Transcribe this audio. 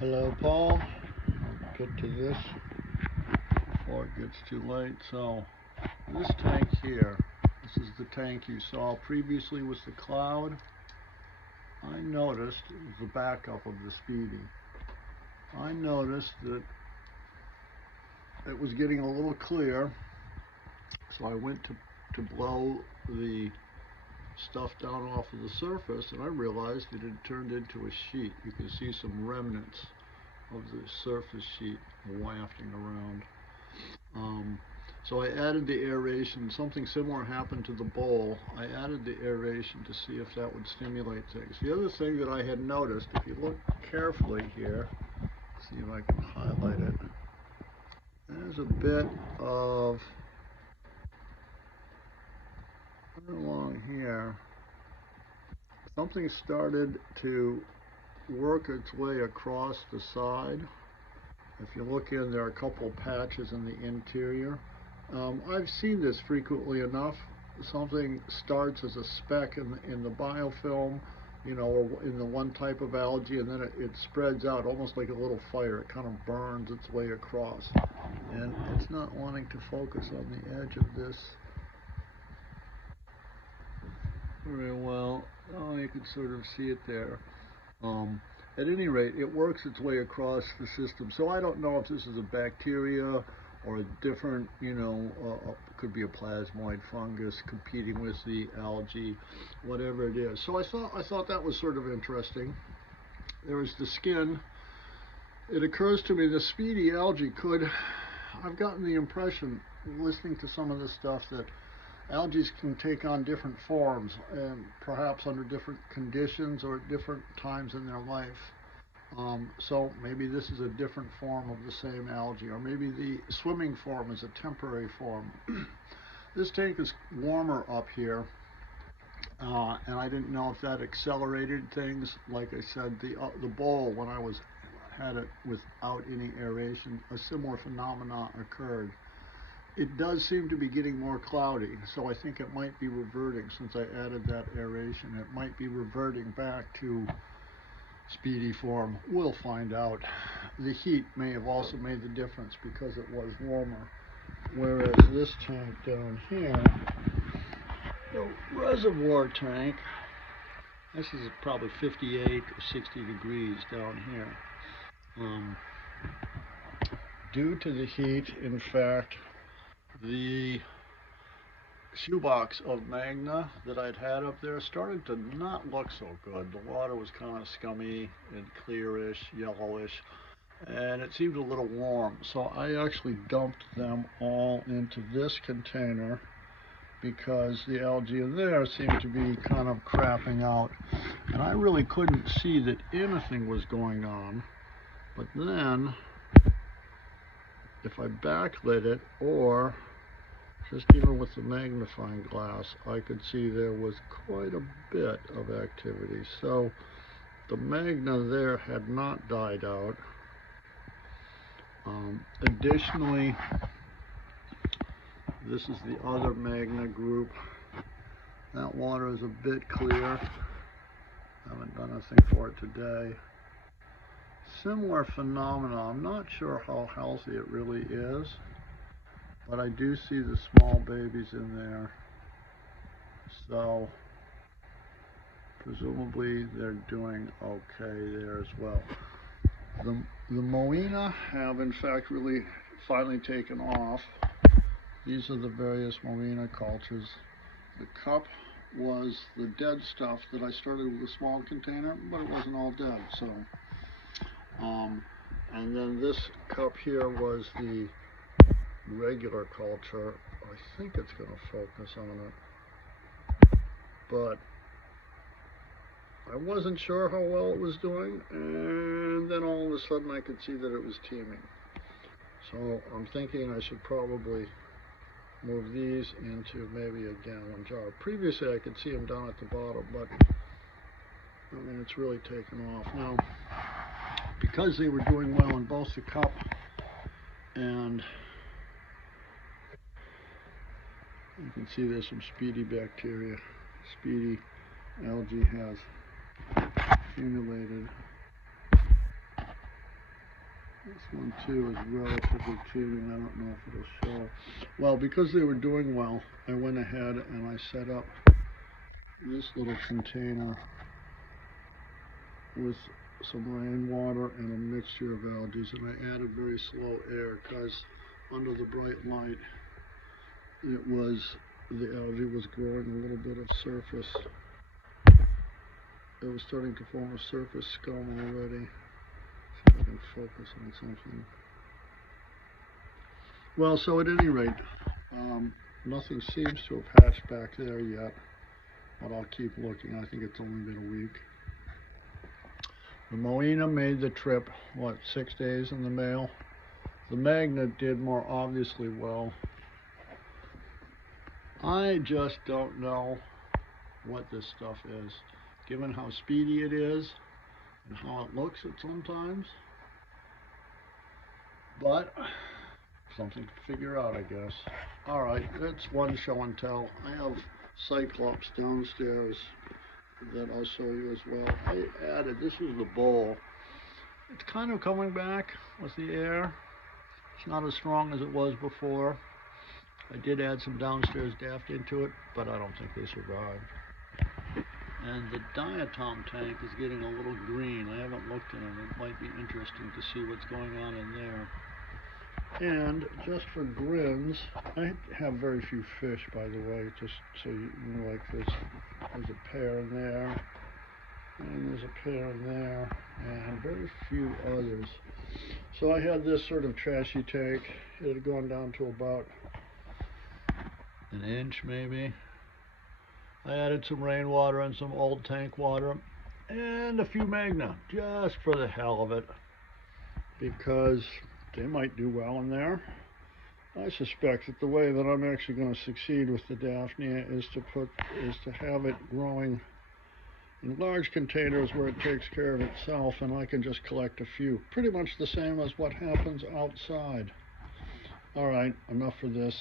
Hello, Paul. I'll get to this before it gets too late. So, this tank here, this is the tank you saw previously with the cloud. I noticed, it was the backup of the Speedy. I noticed that it was getting a little clear, so I went to blow the stuff down off of the surface, and I realized it had turned into a sheet. You can see some remnants of the surface sheet wafting around. So I added the aeration. Something similar happened to the bowl. I added the aeration to see if that would stimulate things. The other thing that I had noticed, if you look carefully here, see if I can highlight it, there's a bit of along here. Something started to work its way across the side. If you look in, there are a couple patches in the interior. I've seen this frequently enough. Something starts as a speck in the biofilm, you know, or in the one type of algae, and then it spreads out almost like a little fire. It kind of burns its way across. And it's not wanting to focus on the edge of this very well. Oh, you can sort of see it there. At any rate, it works its way across the system. So I don't know if this is a bacteria or a different, you know, could be a plasmoid fungus competing with the algae, whatever it is. So I thought that was sort of interesting. There was the skin. It occurs to me the Speedy algae could, I've gotten the impression, listening to some of this stuff, that algae can take on different forms, and perhaps under different conditions or at different times in their life. So maybe this is a different form of the same algae, or maybe the swimming form is a temporary form. This tank is warmer up here, and I didn't know if that accelerated things. Like I said, the bowl, when I had it without any aeration, a similar phenomenon occurred. It does seem to be getting more cloudy, so I think it might be reverting. Since I added that aeration, it might be reverting back to Speedy form. We'll find out. The heat may have also made the difference because it was warmer. Whereas this tank down here, the reservoir tank, this is probably 58 or 60 degrees down here. Due to the heat, in fact, the shoebox of Magna that I'd had up there started to not look so good. The water was kind of scummy and clearish, yellowish, and it seemed a little warm. So I actually dumped them all into this container because the algae in there seemed to be kind of crapping out. And I really couldn't see that anything was going on. But then, if I backlit it, or just even with the magnifying glass, I could see there was quite a bit of activity. So the Magna there had not died out. Additionally, this is the other Magna group. That water is a bit clear. Haven't done anything for it today. Similar phenomena. I'm not sure how healthy it really is, but I do see the small babies in there. So presumably they're doing okay there as well. The Moina have in fact really finally taken off. These are the various Moina cultures. The cup was the dead stuff that I started with a small container, but it wasn't all dead. So, and then this cup here was the regular culture. I think it's going to focus on it, but I wasn't sure how well it was doing, and then all of a sudden I could see that it was teeming. So I'm thinking I should probably move these into maybe a gallon jar. Previously I could see them down at the bottom, but I mean, it's really taken off. Now, because they were doing well in both the cup and you can see there's some Speedy bacteria. Speedy algae has accumulated. one too is relatively teeming. I don't know if it'll show. Well, because they were doing well, I went ahead and I set up this little container with some rainwater and a mixture of algae, and I added very slow air because under the bright light the algae was growing a little bit of surface. It was starting to form a surface scum already. See if I can focus on something. Well, so at any rate, nothing seems to have hatched back there yet, but I'll keep looking. I think it's only been a week. The Moina made the trip, 6 days in the mail. The Magnet did more obviously well. I just don't know what this stuff is, given how speedy it is and how it looks at sometimes. But something to figure out, I guess. All right, that's one show and tell. I have Cyclops downstairs that I'll show you as well. I added, this was the bowl. It's kind of coming back with the air. It's not as strong as it was before. I did add some downstairs daft into it, but I don't think they survived. And the diatom tank is getting a little green. I haven't looked in it. It might be interesting to see what's going on in there. And just for grins, I have very few fish, by the way, just so you know, like this. There's a pair in there, and there's a pair in there, and very few others. So I had this sort of trashy tank. It had gone down to about an inch, maybe. I added some rainwater and some old tank water, and a few magna, just for the hell of it, because they might do well in there. I suspect that the way that I'm actually going to succeed with the Daphnia is to have it growing in large containers where it takes care of itself, and I can just collect a few. Pretty much the same as what happens outside. All right, enough for this.